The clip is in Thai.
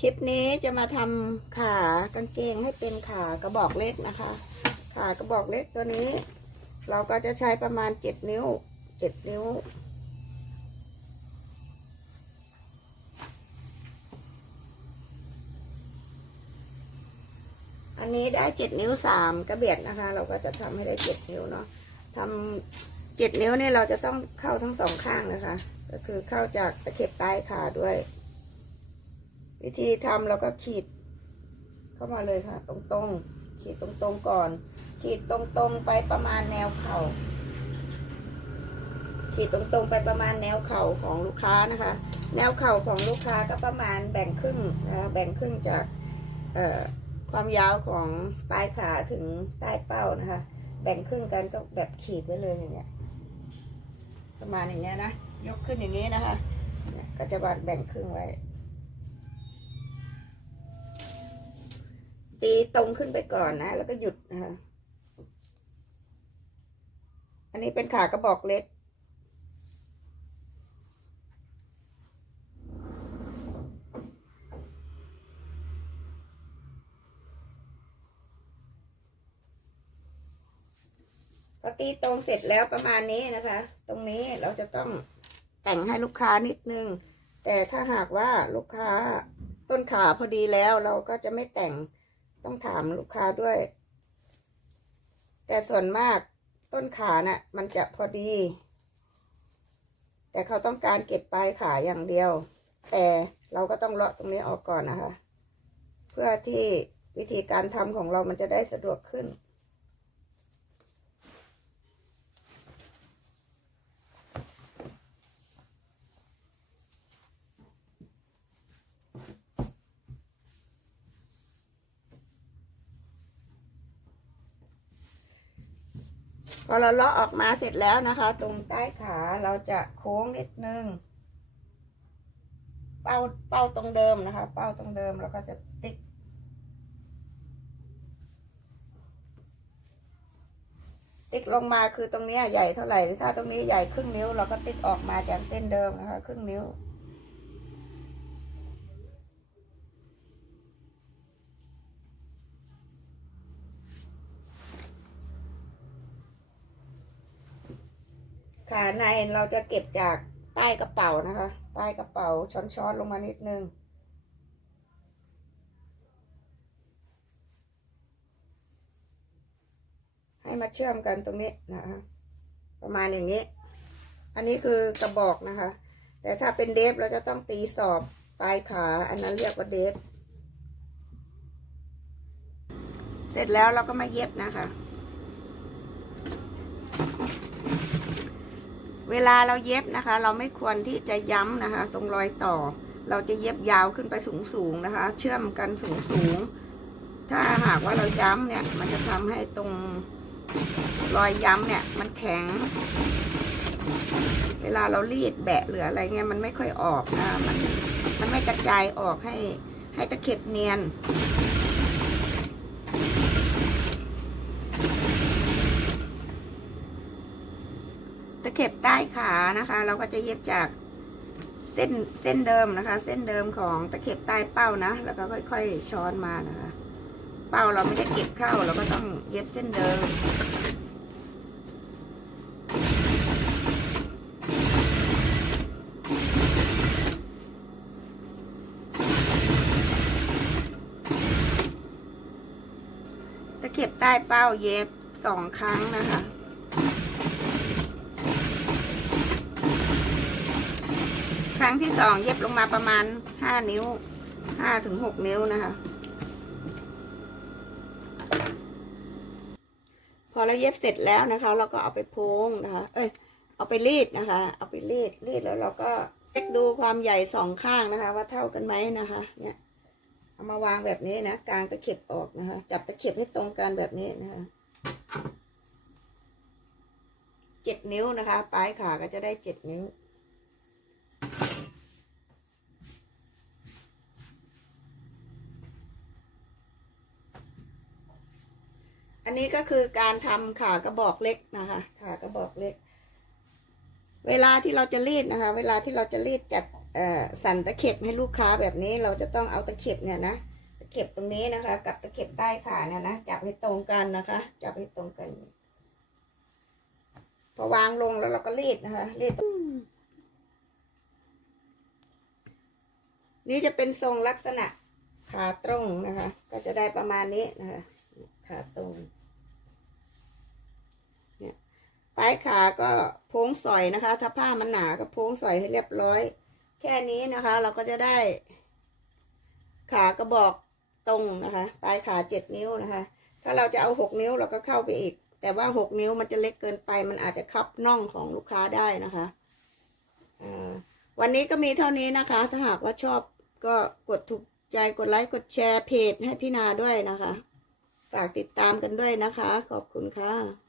คลิปนี้จะมาทำขากางเกงให้เป็นขากระบอกเล็กนะคะ ขากระบอกเล็กตัวนี้ เราก็จะใช้ประมาณเจ็ดนิ้วเจ็ดนิ้ว อันนี้ได้เจ็ดนิ้วสามกระเบียดนะคะ เราก็จะทำให้ได้เจ็ดนิ้วเนาะทำเจ็ดนิ้วเนี่ยเราจะต้องเข้าทั้งสองข้างนะคะ ก็คือเข้าจากตะเข็บใต้ขาด้วย วิธีทำเราก็ขีด เข้ามาเลยค่ะ ตรงๆ ขีดตรงๆก่อน ขีดตรงๆไปประมาณแนวเข่าขีดตรงๆไปประมาณแนวเข่าของลูกค้านะคะ แนวเข่าของลูกค้าก็ประมาณแบ่งครึ่งนะคะแบ่งครึ่งจากเอ่อความยาวของปลายขาถึงใต้เป้านะคะ แบ่งครึ่งกันก็แบบขีดไว้เลยอย่างเงี้ย ประมาณอย่างเงี้ยนะ ยกขึ้นอย่างนี้นะคะ ก็จะวาดแบ่งครึ่งไว้ ตีตรงขึ้นไปก่อนนะ แล้วก็หยุดนะคะ อันนี้เป็นขากระบอกเล็ก พอตีตรงเสร็จแล้วประมาณนี้นะคะ ตรงนี้เราจะต้องแต่งให้ลูกค้านิดนึง แต่ถ้าหากว่าลูกค้าต้นขาพอดีแล้วเราก็จะไม่แต่ง ต้องถามลูกค้าด้วย แต่ส่วนมากต้นขาน่ะ มันจะพอดี แต่เขาต้องการเก็บปลายขาอย่างเดียว แต่เราก็ต้องเลาะตรงนี้ออกก่อนนะคะ เพื่อที่วิธีการทำของเรามันจะได้สะดวกขึ้น พอเราเลาะออกมาเสร็จแล้วนะคะ ตรงใต้ขาเราจะโค้งนิดนึง เป้าเป้าตรงเดิมนะคะ เป้าตรงเดิมแล้วก็จะติ๊กติ๊กลงมาคือตรงนี้ใหญ่เท่าไหร่ ถ้าตรงนี้ใหญ่ครึ่งนิ้ว เราก็ติ๊กออกมาจากเส้นเดิมนะคะ ครึ่งนิ้ว ขาในเราจะเก็บจากใต้กระเป๋านะคะ ใต้กระเป๋าช้อนๆลงมานิดนึงให้มาเชื่อมกันตรงนี้นะคะประมาณอย่างนี้ อันนี้คือกระบอกนะคะ แต่ถ้าเป็นเดฟเราจะต้องตีสอบปลายขา อันนั้นเรียกว่าเดฟ เสร็จแล้วเราก็มาเย็บนะคะ เวลาเราเย็บนะคะ เราไม่ควรที่จะย้ำนะคะ ตรงรอยต่อ เราจะเย็บยาวขึ้นไปสูงๆนะคะ เชื่อมกันสูงๆ ถ้าหากว่าเราย้ำเนี่ย มันจะทำให้ตรงรอยย้ำเนี่ย มันแข็ง เวลาเรารีดแบะหรืออะไรเงี้ยมันไม่ค่อยออกนะมันมันไม่กระจายออกให้ให้ตะเข็บเนียน เข็บใต้ขานะคะ เราก็จะเย็บจากเส้นเส้นเดิมนะคะ เส้นเดิมของตะเข็บใต้เป้านะ แล้วก็ค่อย ๆ ช้อนมานะคะ เป้าเราไม่ได้เก็บเข้าเราก็ต้องเย็บเส้นเดิมตะเข็บใต้เป้าเย็บสองครั้งนะคะ ครั้งที่ สองเย็บลงมาประมาณห้านิ้วห้าถึงหกนิ้วนะคะ พอเราเย็บเสร็จแล้วนะคะ เราก็เอาไปโพงนะคะ เอ้ยเอาไปรีดนะคะ เอาไปรีดรีดแล้วเราก็เช็คดูความใหญ่สองข้างนะคะ ว่าเท่ากันไหมนะคะ เนี่ยเอามาวางแบบนี้นะกลางตะเข็บออกนะคะ จับตะเข็บให้ตรงกันแบบนี้นะคะเจ็ดนิ้วนะคะ ปลายขาก็จะได้เจ็ดนิ้ว อันนี้ก็คือการทำขากระบอกเล็กนะคะ ขากระบอกเล็ก เวลาที่เราจะรีดนะคะ เวลาที่เราจะรีดจากเอ่อสั่นตะเข็บให้ลูกค้าแบบนี้เราจะต้องเอาตะเข็บเนี่ยนะตะเข็บตรงนี้นะคะ กับตะเข็บใต้ขาเนี่ยนะจับให้ตรงกันนะคะ จับให้ตรงกันพอวางลงแล้วเราก็รีดนะคะรีดนี่จะเป็นทรงลักษณะขาตรงนะคะ ก็จะได้ประมาณนี้นะคะขาตรง เนี่ย ปลายขาก็โพ้งสอยนะคะ ถ้าผ้ามันหนาก็โพ้งสอยให้เรียบร้อย แค่นี้นะคะ เราก็จะได้ ขากระบอกตรงนะคะ ปลายขาเจ็ดนิ้วนะคะ ถ้าเราจะเอาหกนิ้วเราก็เข้าไปอีก แต่ว่าหกนิ้วมันจะเล็กเกินไป มันอาจจะคับน่องของลูกค้าได้นะคะอ่าวันนี้ก็มีเท่านี้นะคะ ถ้าหากว่าชอบก็กดถูกใจกดไลค์กดแชร์เพจให้พี่นาด้วยนะคะ ฝากติดตามกันด้วยนะคะ ขอบคุณค่ะ